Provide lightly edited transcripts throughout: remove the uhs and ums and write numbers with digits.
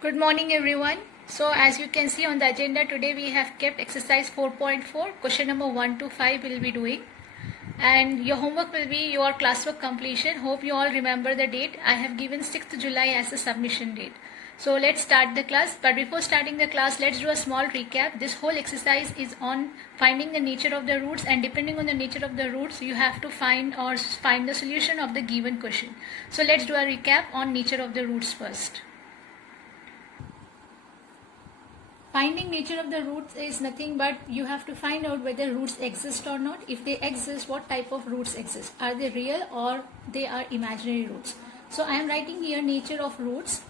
Good morning everyone. So as you can see on the agenda today we have kept exercise 4.4 question number 1 to 5 will be doing, and your homework will be your classwork completion. Hope you all remember the date. I have given 6th July as a submission date. So let's start the class, but before starting the class let's do a small recap. This whole exercise is on finding the nature of the roots, and depending on the nature of the roots you have to find the solution of the given question. So let's do a recap on nature of the roots first. Finding nature of the roots is nothing but you have to find out whether roots exist or not. If they exist, what type of roots exist? Are they real or they are imaginary roots? So I am writing here nature of roots,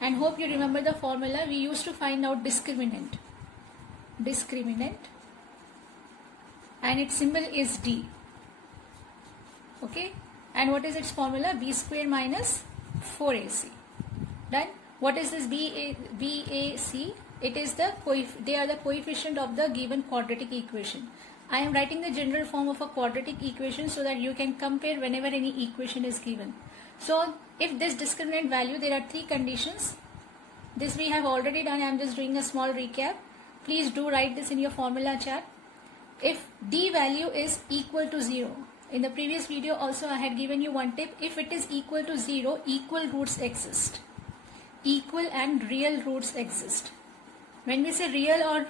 and hope you remember the formula we used to find out discriminant, and its symbol is D. Okay, and what is its formula? B square minus 4AC. Done. What is this BAC? It is they are the coefficient of the given quadratic equation. I am writing the general form of a quadratic equation so that you can compare whenever any equation is given. So if this discriminant value, there are three conditions. This we have already done. I am just doing a small recap. Please do write this in your formula chart. If D value is equal to 0. In the previous video also I had given you one tip. If it is equal to 0, equal roots exist. Equal and real roots exist. When we say real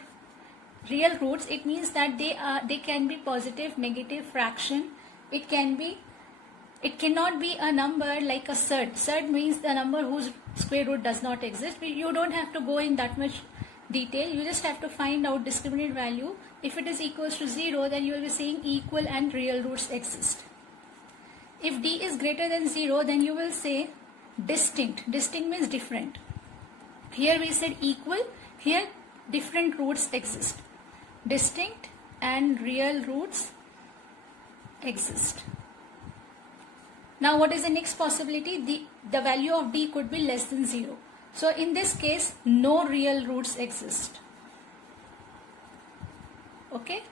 roots, it means that they can be positive, negative, fraction. It cannot be a number like a surd. Surd means the number whose square root does not exist. You don't have to go in that much detail. You just have to find out discriminant value. If it is equals to 0, then you will be saying equal and real roots exist. If D is greater than 0, then you will say distinct. Distinct means different. Here we said equal. Here different roots exist. Distinct and real roots exist. Now what is the next possibility? The value of D could be less than 0. So in this case no real roots exist. Okay.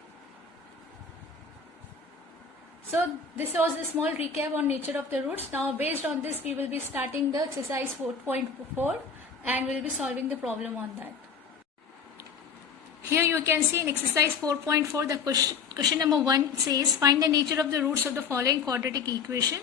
So this was a small recap on nature of the roots. Now based on this we will be starting the exercise 4.4 and we will be solving the problem on that. Here you can see in exercise 4.4 the question number 1 says find the nature of the roots of the following quadratic equation.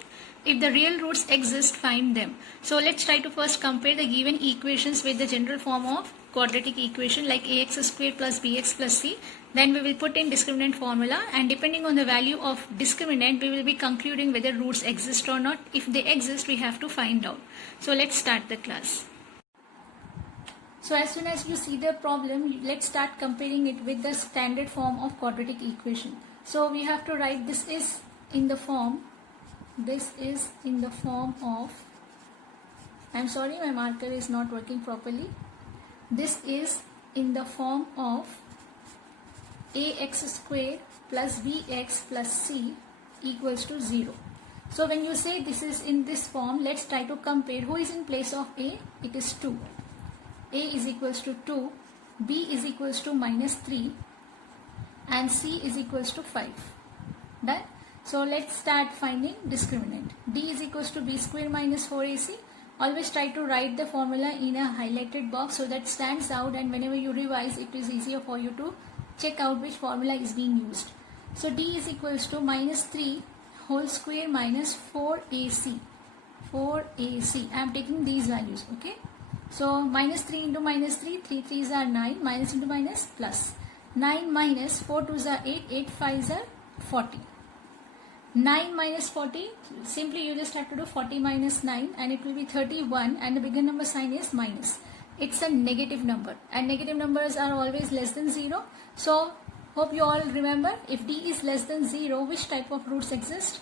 If the real roots exist, find them. So let's try to first compare the given equations with the general form of quadratic equation like ax square plus bx plus c. Then we will put in discriminant formula, and depending on the value of discriminant we will be concluding whether roots exist or not. If they exist we have to find out. So let's start the class. So as soon as you see the problem, let's start comparing it with the standard form of quadratic equation. So we have to write this is in the form of, I'm sorry my marker is not working properly. This is in the form of ax square plus bx plus c equals to 0. So when you say this is in this form, let's try to compare who is in place of a. It is 2. A is equals to 2, B is equals to minus 3 and C is equals to 5. Done? So let's start finding discriminant. D is equals to B square minus 4AC. Always try to write the formula in a highlighted box so that stands out, and whenever you revise it is easier for you to check out which formula is being used. So D is equals to minus 3 whole square minus 4AC. 4AC. I am taking these values. Okay. So minus 3 into minus 3, 3 3s are 9, minus into minus plus. 9 minus 4 2s are 8, 8 5s are 40. 9 minus 40, simply you just have to do 40 minus 9 and it will be 31, and the bigger number sign is minus. It's a negative number and negative numbers are always less than 0. So hope you all remember, if D is less than 0, which type of roots exist?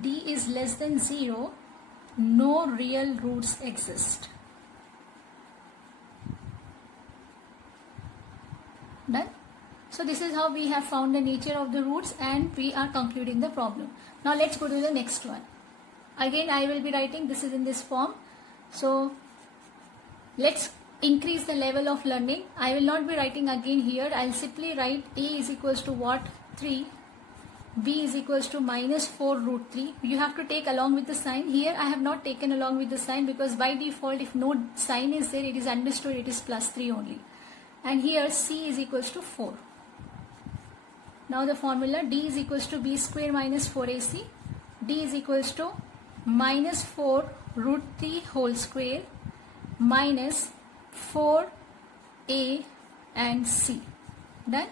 D is less than 0, no real roots exist. Done. So this is how we have found the nature of the roots and we are concluding the problem. Now let's go to the next one. Again I will be writing this is in this form. So let's increase the level of learning. I will not be writing again here. I will simply write A is equals to what? 3 b is equals to minus 4 root 3. You have to take along with the sign. Here I have not taken along with the sign because by default if no sign is there, it is understood it is plus 3 only. And here c is equals to 4. Now the formula d is equals to b square minus 4ac. D is equals to minus 4 root 3 whole square minus 4a and c. Done.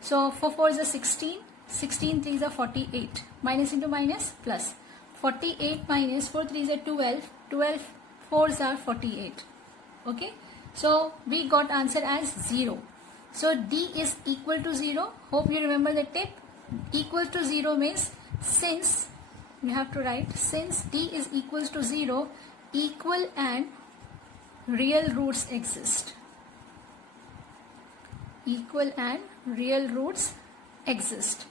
So 4 is a 16. 16 3 is a 48. Minus into minus plus. 48 minus 4 3 is a 12. 12 4s are 48. Okay. So we got answer as 0. So D is equal to 0. Hope you remember the tip. Equal to 0 means since you have to write since D is equals to 0, equal and real roots exist. Equal and real roots exist.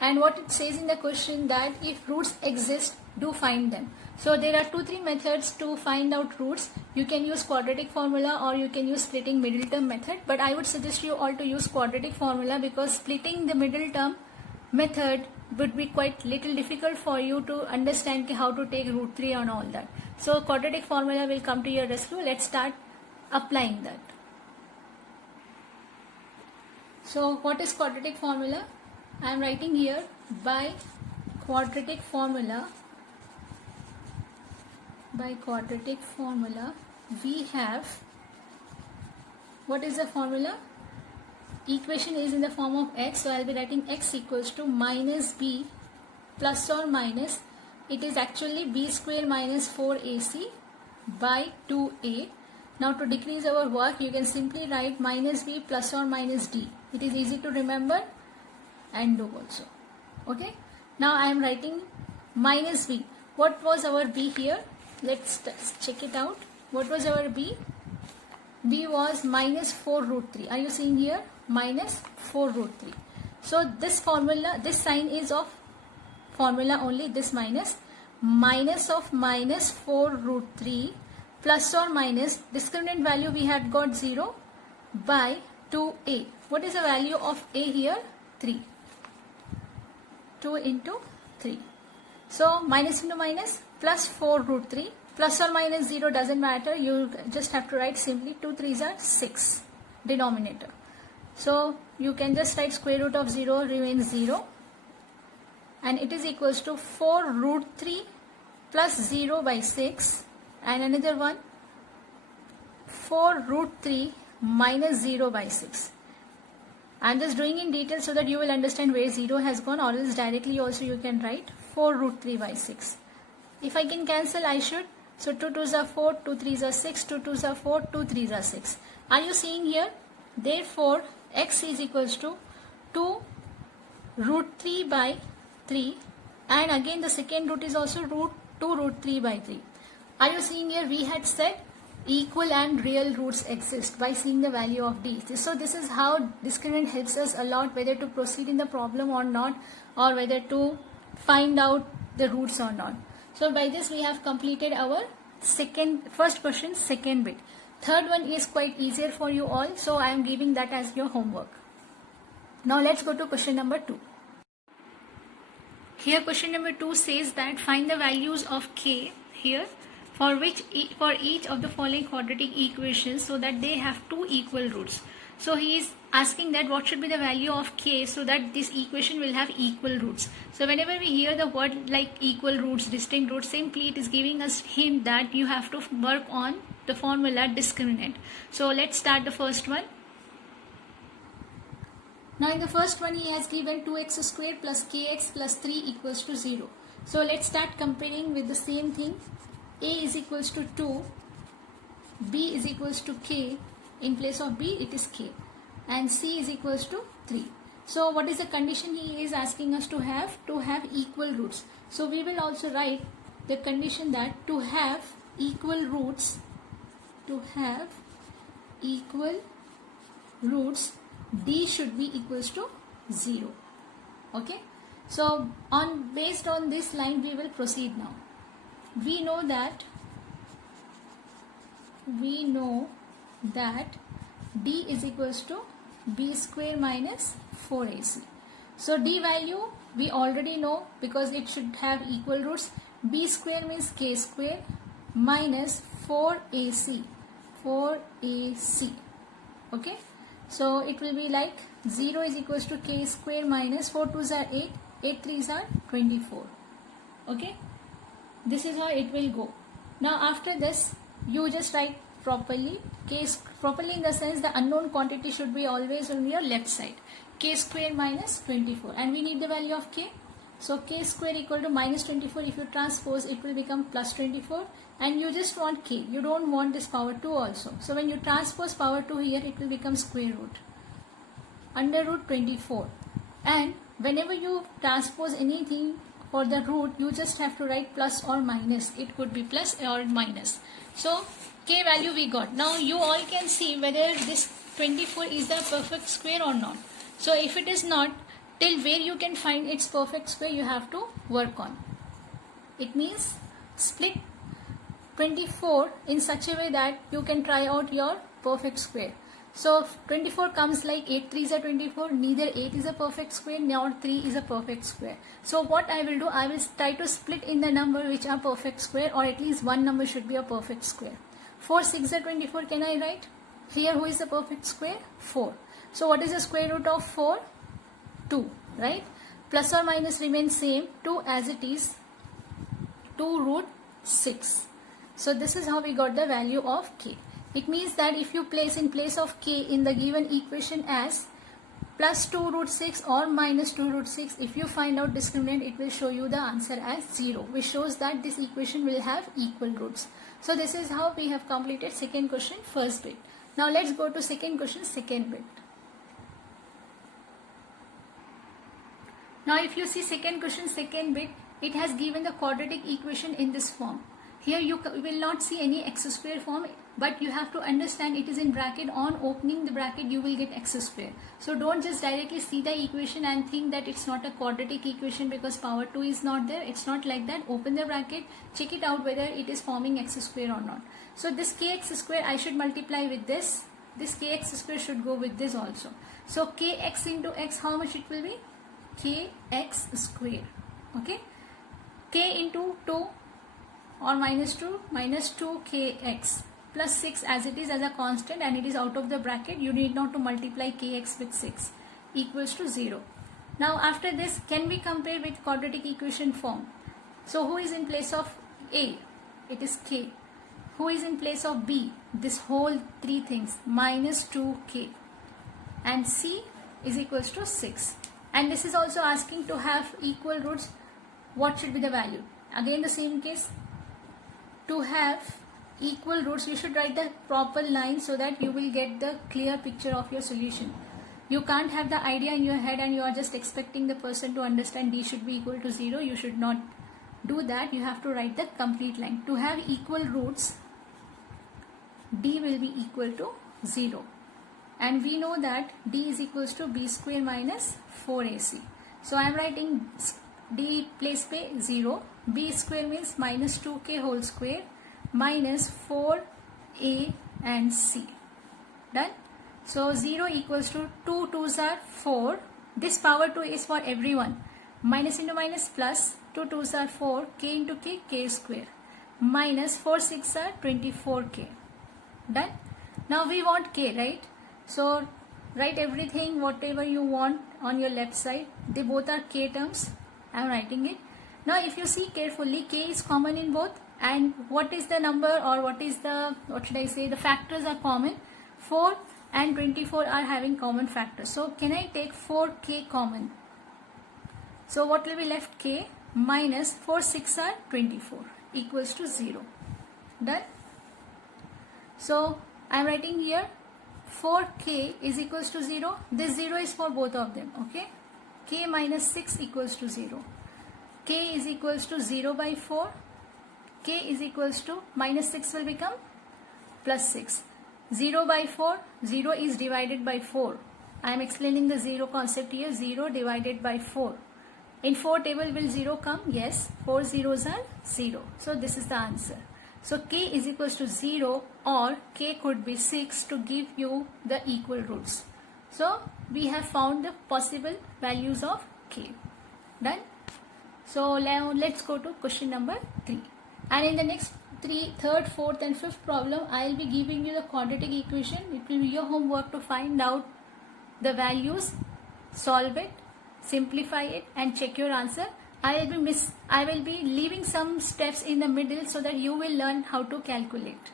And what it says in the question that if roots exist, do find them. So there are 2-3 methods to find out roots. You can use quadratic formula or you can use splitting middle term method. But I would suggest you all to use quadratic formula because splitting the middle term method would be quite little difficult for you to understand how to take root 3 and all that. So quadratic formula will come to your rescue. Let's start applying that. So what is quadratic formula? I am writing here by quadratic formula we have, what is the formula? Equation is in the form of x, so I will be writing x equals to minus b plus or minus, it is actually b square minus 4ac by 2a. Now to decrease our work, you can simply write minus b plus or minus d. It is easy to remember and do also. Okay. Now I am writing minus b. What was our b here? Let's check it out. What was our b? B was minus 4 root 3. Are you seeing here? Minus 4 root 3. So this formula, this sign is of formula only, this minus of minus 4 root 3 plus or minus discriminant value we had got 0 by 2a. What is the value of a here? 3. 2 into 3. So minus into minus plus 4 root 3 plus or minus 0 doesn't matter. You just have to write simply 2 3s are 6 denominator. So you can just write square root of 0 remains 0 and it is equals to 4 root 3 plus 0 by 6 and another one 4 root 3 minus 0 by 6. I am just doing in detail so that you will understand where 0 has gone, or else directly also you can write 4 root 3 by 6. If I can cancel, I should. So 2 2s are 4, 2 3s are 6, 2 2s are 4, 2 3s are 6. Are you seeing here? Therefore, x is equals to 2 root 3 by 3 and again the second root is also 2 root 3 by 3. Are you seeing here? We had said equal and real roots exist by seeing the value of d. So this is how discriminant helps us a lot, whether to proceed in the problem or not, or whether to find out the roots or not. So by this we have completed our first question, second bit. Third one is quite easier for you all, so I am giving that as your homework. Now let's go to question number 2. Here question number 2 says that find the values of k here for each of the following quadratic equations so that they have 2 equal roots. So he is asking that what should be the value of k so that this equation will have equal roots. So whenever we hear the word like equal roots, distinct roots, simply it is giving us hint that you have to work on the formula discriminant. So let's start the first one. Now in the first one he has given 2x squared plus kx plus 3 equals to 0. So let's start comparing with the same thing. A is equals to 2, B is equals to k, in place of B it is k, and C is equals to 3. So what is the condition he is asking us to have? To have equal roots. So we will also write the condition that to have equal roots, D should be equals to 0. Okay. So based on this line we will proceed now. We know that D is equals to B square minus 4AC. So D value we already know because it should have equal roots. B square means k square minus 4ac. 4ac. Okay. So it will be like 0 is equals to k square minus 4 2s are 8. 8 3s are 24. Okay. This is how it will go. Now after this, you just write properly. Properly in the sense the unknown quantity should be always on your left side. K square minus 24, and we need the value of k. So k square equal to minus 24. If you transpose, it will become plus 24, and you just want k. You don't want this power 2 also. So when you transpose power 2 here, it will become square root under root 24. And whenever you transpose anything for the root, you just have to write plus or minus. It could be plus or minus. So k value we got. Now you all can see whether this 24 is the perfect square or not. So if it is not, till where you can find its perfect square, you have to work on. It means split 24 in such a way that you can try out your perfect square. So 24 comes like 8 3s are 24. Neither 8 is a perfect square nor 3 is a perfect square. So what I will do, I will try to split in the number which are perfect square, or at least one number should be a perfect square. 4 6 are 24. Can I write? Here who is the perfect square? 4. So what is the square root of 4? 2, right? Plus or minus remains same, 2 as it is, 2 root 6. So this is how we got the value of k. It means that if you place in place of k in the given equation as plus 2 root 6 or minus 2 root 6, if you find out discriminant, it will show you the answer as 0, which shows that this equation will have equal roots. So this is how we have completed second question, first bit. Now let's go to second question, second bit. Now if you see second question, second bit, it has given the quadratic equation in this form. Here you will not see any x square form, but you have to understand it is in bracket. On opening the bracket, you will get x square. So don't just directly see the equation and think that it's not a quadratic equation because power 2 is not there. It's not like that. Open the bracket, check it out whether it is forming x square or not. So this kx square I should multiply with this. This kx square should go with this also. So kx into x, how much it will be? Kx square. Okay. K into 2 or minus 2 kx plus 6 as it is as a constant, and it is out of the bracket. You need not to multiply kx with 6 equals to 0. Now after this, can we compare with quadratic equation form? So who is in place of a? It is k. Who is in place of b? This whole three things, minus 2k, and c is equals to 6. And this is also asking to have equal roots. What should be the value? Again the same case. To have equal roots, you should write the proper line so that you will get the clear picture of your solution. You can't have the idea in your head and you are just expecting the person to understand d should be equal to 0. You should not do that. You have to write the complete line. To have equal roots, d will be equal to 0. And we know that d is equals to b square minus 4ac. So I am writing d place pe 0. B square means minus 2k whole square minus 4a and c. Done? So 0 equals to 2 2s are 4. This power 2 is for everyone. Minus into minus plus, 2 2s are 4, k into k, k square. Minus 4 6 are 24k. Done? Now we want k, right? So write everything whatever you want on your left side. They both are k terms. I am writing it. Now if you see carefully, k is common in both, and what is the number, or what is the, what should I say, the factors are common. 4 and 24 are having common factors. So can I take 4k common? So what will be left? K minus 4 6 are 24 equals to 0. Done? So I am writing here 4k is equals to 0. This 0 is for both of them. Okay. K minus 6 equals to 0. K is equals to 0 by 4. K is equals to minus 6 will become plus 6. 0 by 4. 0 is divided by 4. I am explaining the 0 concept here. 0 divided by 4. In 4 table will 0 come? Yes. 4 zeros are 0. So this is the answer. So k is equals to 0, or k could be 6 to give you the equal roots. So we have found the possible values of k. Done? So now let's go to question number 3. And in the next third, fourth and fifth problem, I will be giving you the quadratic equation. It will be your homework to find out the values, solve it, simplify it and check your answer. I will be leaving some steps in the middle so that you will learn how to calculate.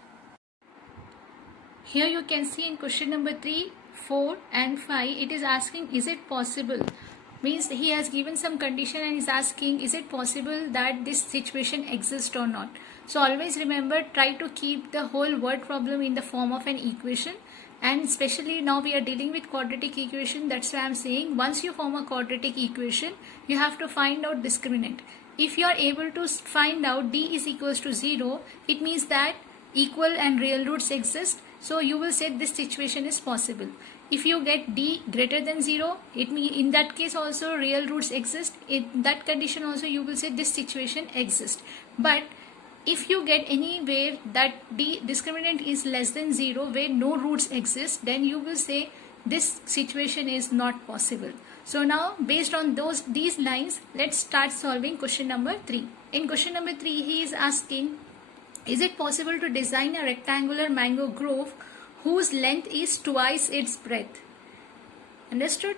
Here you can see in question number 3, 4 and 5, it is asking, is it possible? Means he has given some condition and is asking, is it possible that this situation exists or not? So always remember, try to keep the whole word problem in the form of an equation. And especially now we are dealing with quadratic equation. That's why I'm saying, once you form a quadratic equation, you have to find out discriminant. If you are able to find out d is equals to 0, it means that equal and real roots exist. So you will say this situation is possible. If you get d greater than 0, it means in that case also real roots exist. In that condition also you will say this situation exists. But if you get anywhere that d discriminant is less than 0 where no roots exist, then you will say this situation is not possible. So now based on these lines, let's start solving question number 3. In question number 3, he is asking, is it possible to design a rectangular mango grove whose length is twice its breadth? Understood?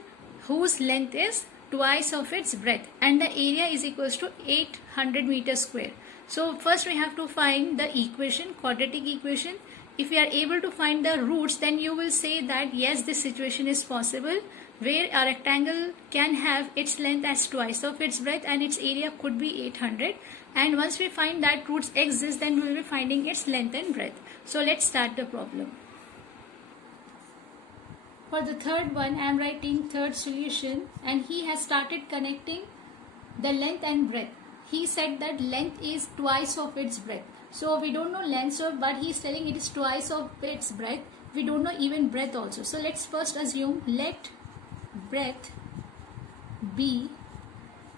Whose length is twice of its breadth and the area is equals to 800 meters square. So first we have to find the equation, quadratic equation. If we are able to find the roots, then you will say that yes, this situation is possible where a rectangle can have its length as twice of its breadth and its area could be 800. And once we find that roots exist, then we will be finding its length and breadth. So let's start the problem. For the third one, I am writing third solution and he has started connecting the length and breadth. He said that length is twice of its breadth. So we don't know length, but he is telling it is twice of its breadth. We don't know even breadth also. So let's first assume let breadth be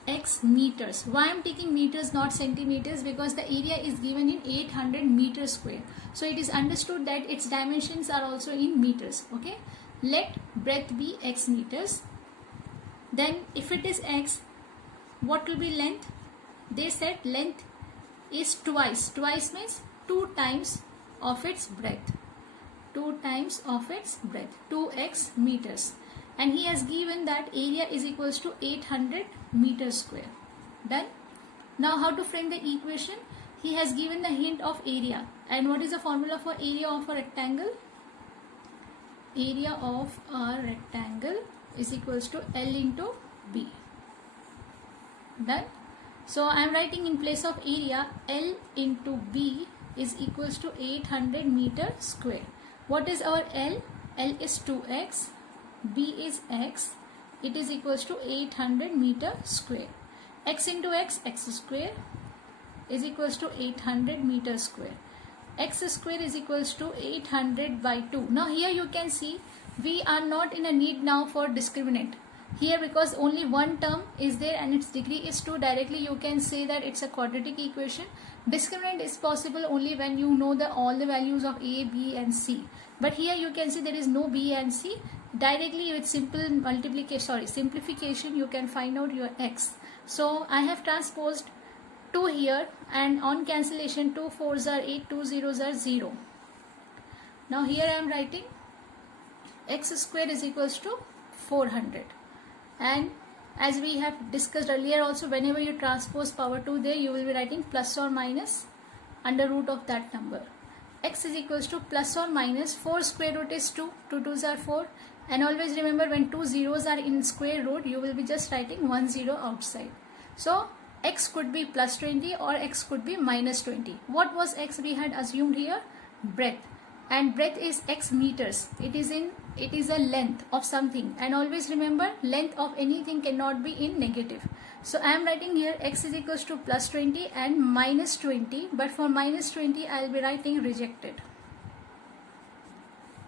x meters. Why I am taking meters not centimeters? Because the area is given in 800 meters square. So it is understood that its dimensions are also in meters. Okay. Let breadth be x meters. Then if it is x, what will be length? They said length is twice. Twice means 2 times of its breadth. 2 times of its breadth. 2x meters. And he has given that area is equals to 800 meters square. Done? Now how to frame the equation? He has given the hint of area. And what is the formula for area of a rectangle? Area of a rectangle is equals to L into B. Done? So I am writing in place of area L into B is equals to 800 meter square. What is our L? L is 2x, B is x, it is equals to 800 meter square. X into x, x square is equals to 800 meter square. X square is equals to 800 by 2. Now here you can see we are not in a need now for discriminant. Here because only one term is there and its degree is 2, directly you can say that it's a quadratic equation. Discriminant is possible only when you know all the values of A, B and C. But here you can see there is no B and C. Directly with simplification you can find out your x. So I have transposed 2 here and on cancellation 2 4s are 8, 2 zeros are 0. Now here I am writing x square is equals to 400. And as we have discussed earlier also, whenever you transpose power 2 there, you will be writing plus or minus under root of that number. X is equals to plus or minus 4 square root is 2, 2 2s are 4. And always remember when 2 zeros are in square root, you will be just writing 1 0 outside. So x could be plus 20 or x could be minus 20. What was x we had assumed here? Breadth. And breadth is x meters. It is a length of something, and always remember length of anything cannot be in negative. So I am writing here x is equals to plus 20 and minus 20, but for minus 20 I will be writing rejected.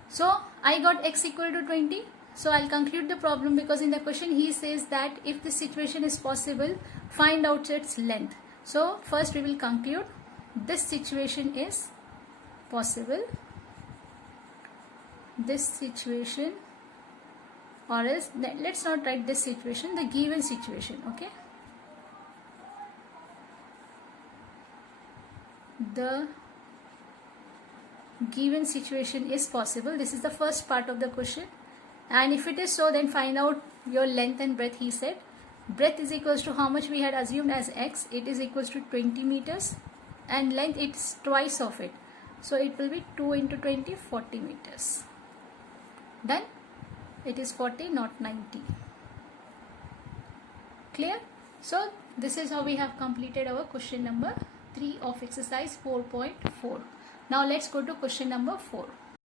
So I got x equal to 20. So I'll conclude the problem because in the question he says that if this situation is possible, find out its length. So first we will conclude this situation is possible. This situation, or else let's not write this situation, the given situation. Okay, the given situation is possible. This is the first part of the question, and if it is so, then find out your length and breadth. He said breadth is equals to how much we had assumed as x. It is equals to 20 meters, and length it's twice of it, so it will be 2 into 20, 40 meters. Done. It is 40, not 90. Clear? So this is how we have completed our question number 3 of exercise 4.4. Now let's go to question number 4.